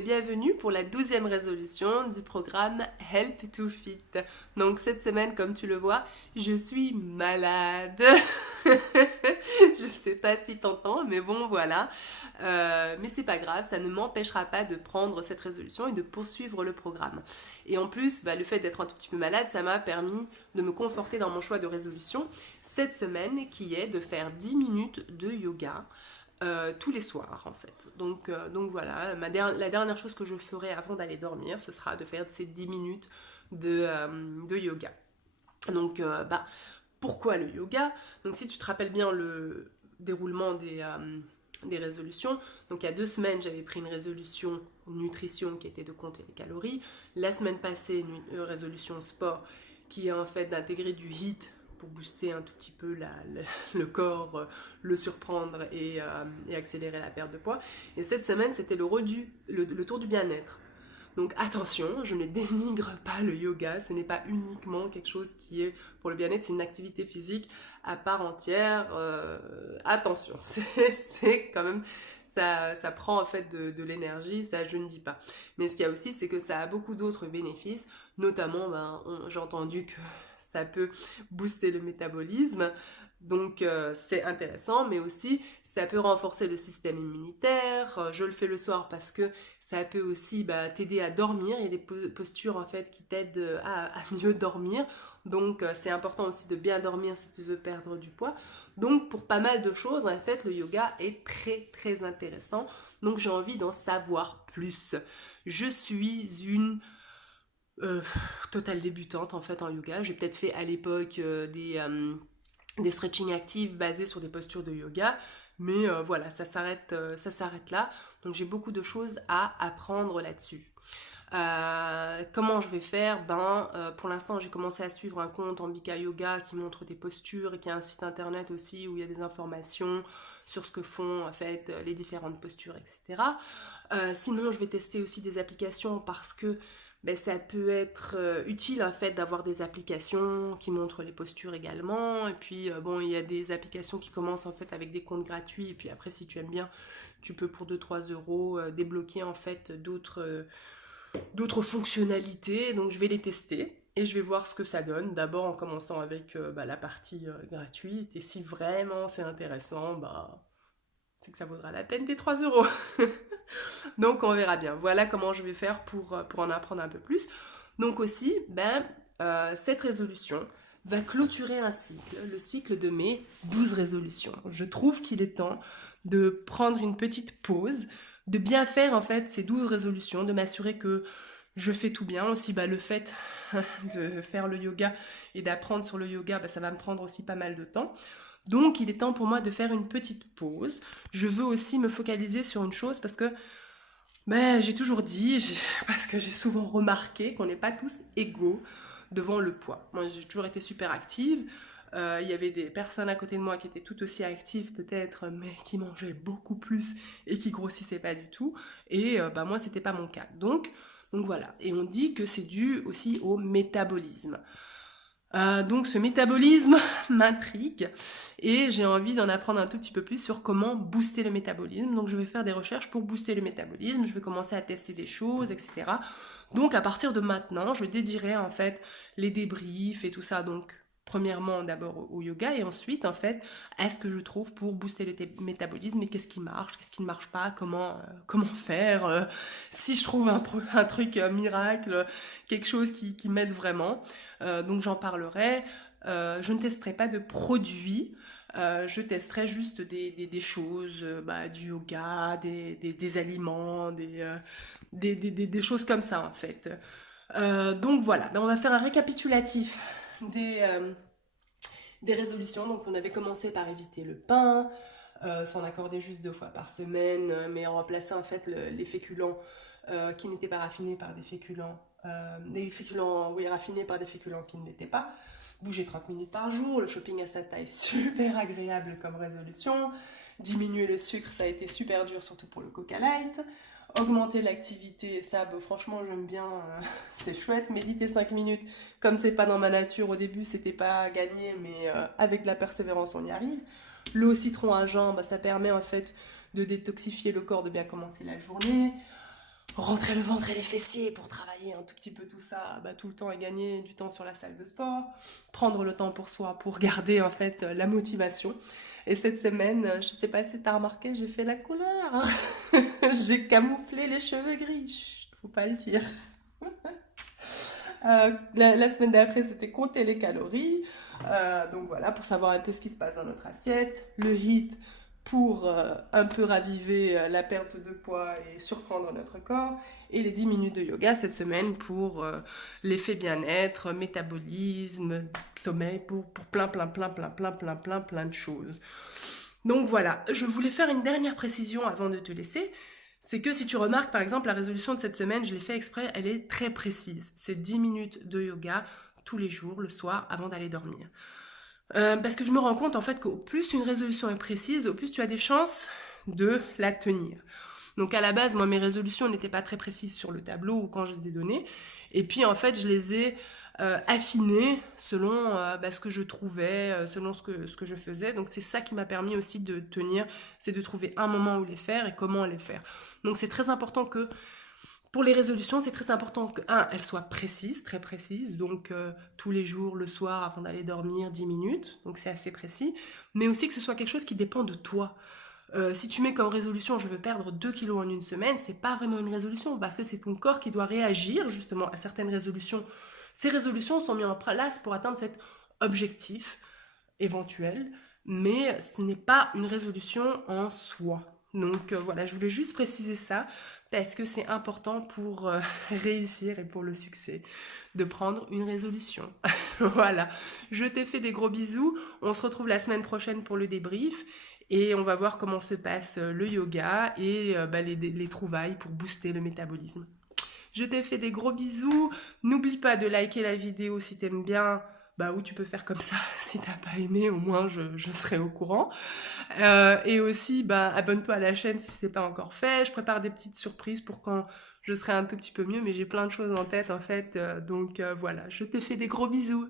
bienvenue pour la 12e résolution du programme Help to Fit. Donc cette semaine, comme tu le vois, je suis malade. Je sais pas si t'entends, mais bon voilà. Mais c'est pas grave, ça ne m'empêchera pas de prendre cette résolution et de poursuivre le programme. Et en plus, le fait d'être un tout petit peu malade, ça m'a permis de me conforter dans mon choix de résolution cette semaine, qui est de faire 10 minutes de yoga. Tous les soirs en fait. Donc voilà, la dernière chose que je ferai avant d'aller dormir, ce sera de faire ces 10 minutes de yoga. Donc pourquoi le yoga? Donc si tu te rappelles bien le déroulement des résolutions, donc il y a 2 semaines j'avais pris une résolution nutrition qui était de compter les calories. La semaine passée, une résolution sport qui est en fait d'intégrer du HIIT pour booster un tout petit peu le corps, le surprendre et accélérer la perte de poids. Et cette semaine, c'était le tour du bien-être. Donc attention, je ne dénigre pas le yoga, ce n'est pas uniquement quelque chose qui est pour le bien-être, c'est une activité physique à part entière. Attention, c'est quand même, ça prend en fait de l'énergie, ça je ne dis pas. Mais ce qu'il y a aussi, c'est que ça a beaucoup d'autres bénéfices, notamment j'ai entendu que ça peut booster le métabolisme, donc c'est intéressant, mais aussi ça peut renforcer le système immunitaire. Je le fais le soir parce que ça peut aussi t'aider à dormir. Il y a des postures en fait qui t'aident à mieux dormir, donc c'est important aussi de bien dormir si tu veux perdre du poids. Donc pour pas mal de choses, en fait, le yoga est très très intéressant, donc j'ai envie d'en savoir plus. Je suis une totale débutante en fait en yoga. J'ai peut-être fait à l'époque des stretching actifs basés sur des postures de yoga, mais voilà, ça s'arrête là. Donc j'ai beaucoup de choses à apprendre là-dessus. Comment je vais faire? Pour l'instant, j'ai commencé à suivre un compte Ambika Yoga qui montre des postures et qui a un site internet aussi où il y a des informations sur ce que font en fait les différentes postures, etc. Sinon, je vais tester aussi des applications parce que ça peut être utile en fait d'avoir des applications qui montrent les postures également. Et puis il y a des applications qui commencent en fait avec des comptes gratuits. Et puis après, si tu aimes bien, tu peux pour 2-3 € débloquer en fait d'autres fonctionnalités. Donc je vais les tester et je vais voir ce que ça donne. D'abord en commençant avec la partie gratuite. Et si vraiment c'est intéressant, c'est que ça vaudra la peine des 3 €. Donc on verra bien. Voilà comment je vais faire pour en apprendre un peu plus. Donc aussi, cette résolution va clôturer un cycle, le cycle de mes 12 résolutions. Je trouve qu'il est temps de prendre une petite pause, de bien faire en fait ces 12 résolutions, de m'assurer que je fais tout bien. Aussi, le fait de faire le yoga et d'apprendre sur le yoga, ça va me prendre aussi pas mal de temps. Donc il est temps pour moi de faire une petite pause. Je veux aussi me focaliser sur une chose parce que j'ai toujours dit, parce que j'ai souvent remarqué qu'on n'est pas tous égaux devant le poids. Moi, j'ai toujours été super active. Il y avait des personnes à côté de moi qui étaient tout aussi actives peut-être, mais qui mangeaient beaucoup plus et qui grossissaient pas du tout. Et moi, c'était pas mon cas. Donc voilà. Et on dit que c'est dû aussi au métabolisme. Donc ce métabolisme m'intrigue et j'ai envie d'en apprendre un tout petit peu plus sur comment booster le métabolisme. Donc je vais faire des recherches pour booster le métabolisme, je vais commencer à tester des choses, etc. Donc à partir de maintenant, je dédierai en fait les débriefs et tout ça. Donc premièrement d'abord au yoga et ensuite en fait à ce que je trouve pour booster le métabolisme et qu'est-ce qui marche, qu'est-ce qui ne marche pas, comment faire, si je trouve un truc miracle, quelque chose qui m'aide vraiment. Donc j'en parlerai. Je ne testerai pas de produits. Je testerai juste des choses, du yoga, des aliments, des choses comme ça en fait. Donc voilà, on va faire un récapitulatif des résolutions. Donc on avait commencé par éviter le pain, s'en accorder juste 2 fois par semaine, mais en remplaçant en fait les féculents qui n'étaient pas raffinés par des féculents, oui, raffinés par des féculents qui ne l'étaient pas. Bouger 30 minutes par jour, le shopping à sa taille, super agréable comme résolution. Diminuer le sucre, ça a été super dur, surtout pour le Coca Light. Augmenter l'activité, ça, franchement, j'aime bien, c'est chouette. Méditer 5 minutes, comme c'est pas dans ma nature au début, c'était pas gagné, mais avec de la persévérance, on y arrive. L'eau au citron à jeun, ça permet en fait de détoxifier le corps, de bien commencer la journée. rentrer le ventre et les fessiers pour travailler un tout petit peu tout ça, bah, tout le temps et gagner du temps sur la salle de sport, prendre le temps pour soi, pour garder en fait la motivation. Et cette semaine, je sais pas si t'as remarqué, j'ai fait la couleur. J'ai camouflé les cheveux gris. Chut, faut pas le dire. La semaine d'après, c'était compter les calories. Donc voilà, pour savoir un peu ce qui se passe dans notre assiette. Le HIIT pour un peu raviver la perte de poids et surprendre notre corps. Et les 10 minutes de yoga cette semaine pour l'effet bien-être, métabolisme, sommeil, pour plein de choses. Donc voilà, je voulais faire une dernière précision avant de te laisser. C'est que si tu remarques, par exemple, la résolution de cette semaine, je l'ai fait exprès, elle est très précise. C'est 10 minutes de yoga tous les jours, le soir, avant d'aller dormir. Parce que je me rends compte, en fait, qu'au plus une résolution est précise, au plus tu as des chances de la tenir. Donc à la base, moi, mes résolutions n'étaient pas très précises sur le tableau ou quand je les ai données. Et puis, en fait, je les ai affinées selon ce que je trouvais, selon ce que je faisais. Donc c'est ça qui m'a permis aussi de tenir, c'est de trouver un moment où les faire et comment les faire. Donc c'est très important que, pour les résolutions, c'est très important que, elles soient précises, très précises, donc tous les jours, le soir, avant d'aller dormir, 10 minutes, donc c'est assez précis, mais aussi que ce soit quelque chose qui dépend de toi. Si tu mets comme résolution, je veux perdre 2 kilos en une semaine, c'est pas vraiment une résolution, parce que c'est ton corps qui doit réagir justement à certaines résolutions. Ces résolutions sont mises en place pour atteindre cet objectif éventuel, mais ce n'est pas une résolution en soi. Donc voilà, je voulais juste préciser ça parce que c'est important pour réussir et pour le succès de prendre une résolution. Voilà, je te fais des gros bisous. On se retrouve la semaine prochaine pour le débrief et on va voir comment se passe le yoga et les trouvailles pour booster le métabolisme. Je te fais des gros bisous. N'oublie pas de liker la vidéo si t'aimes bien. Ou tu peux faire comme ça. Si t'as pas aimé, au moins je serai au courant. Et aussi, abonne-toi à la chaîne si c'est pas encore fait. Je prépare des petites surprises pour quand je serai un tout petit peu mieux, mais j'ai plein de choses en tête en fait. Donc voilà, je te fais des gros bisous.